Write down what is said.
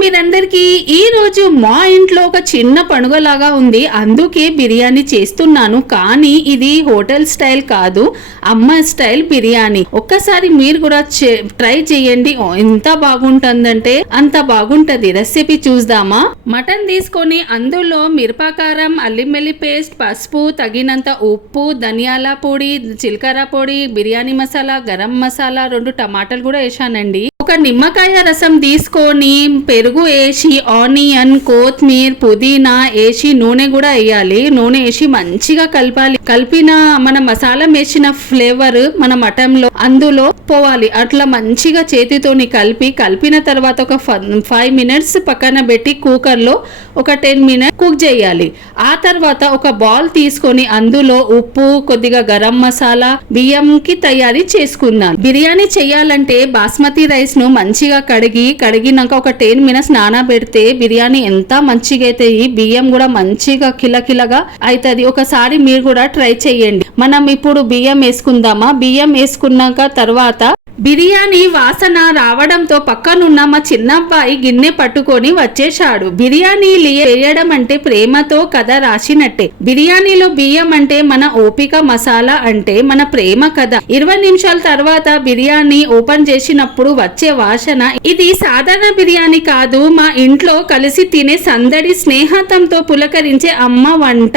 మీరందరికీ ఈ రోజు మా ఇంట్లో ఒక చిన్న పండుగలాగా ఉంది, అందుకే బిర్యానీ చేస్తున్నాను. కానీ ఇది హోటల్ స్టైల్ కాదు, అమ్మ స్టైల్ బిర్యానీ. ఒక్కసారి మీరు కూడా ట్రై చేయండి, ఎంత బాగుంటుందంటే అంత బాగుంటది. రెసిపీ చూద్దామా? మటన్ తీసుకొని అందులో మిరపకారం, అల్లం వెల్లుల్లి పేస్ట్, పసుపు, తగినంత ఉప్పు, ధనియాల పొడి, జీలకర్ర పొడి, బిర్యానీ మసాలా, గరం మసాలా, 2 టమాటాలు కూడా వేసానండి. ఒక నిమ్మకాయ రసం తీసుకొని పెరుగు వేసి ఆనియన్, కొత్తిమీర, పుదీనా వేసి నూనె కూడా వేయాలి. నూనె వేసి మంచిగా కలపాలి. కలిపిన మన మసాలా వేసిన ఫ్లేవర్ మన మటన్ లో అందులో పోవాలి. అట్లా మంచిగా చేతితోని కలిపిన తర్వాత ఒక 5 మినిట్స్ పక్కన పెట్టి కుక్కర్ లో ఒక 10 మినిట్స్ కుక్ చేయాలి. ఆ తర్వాత ఒక బౌల్ తీసుకొని అందులో ఉప్పు, కొద్దిగా గరం మసాలా, బియ్యంకి తయారీ చేసుకుందాం. బిర్యానీ చేయాలంటే బాస్మతి రైస్ ను మంచిగా కడిగినాక ఒక 10 మినిట్స్ నానబెడితే బిర్యానీ ఎంత మంచిగా అయితే బియ్యం కూడా మంచిగా కిలకిలగా అవుతుంది. ఒకసారి మీరు కూడా ట్రై చేయండి. మనం ఇప్పుడు బియ్యం వేసుకుందామా? బియ్యం వేసుకున్నాక తర్వాత బిర్యానీ వాసన రావడంతో పక్కనున్న మా చిన్నబ్బాయి గిన్నె పట్టుకొని వచ్చేశాడు. బిర్యానీ వేయడం అంటే ప్రేమతో కథ రాసినట్టే. బిర్యానీలో బియ్యం అంటే మన ఓపిక, మసాలా అంటే మన ప్రేమ కథ. 20 నిమిషాల తర్వాత బిర్యానీ ఓపెన్ చేసినప్పుడు వచ్చే వాసన ఇది సాధారణ బిర్యానీ కాదు, మా ఇంట్లో కలిసి తినే సందడి, స్నేహంతో పులకరించే అమ్మ వంట.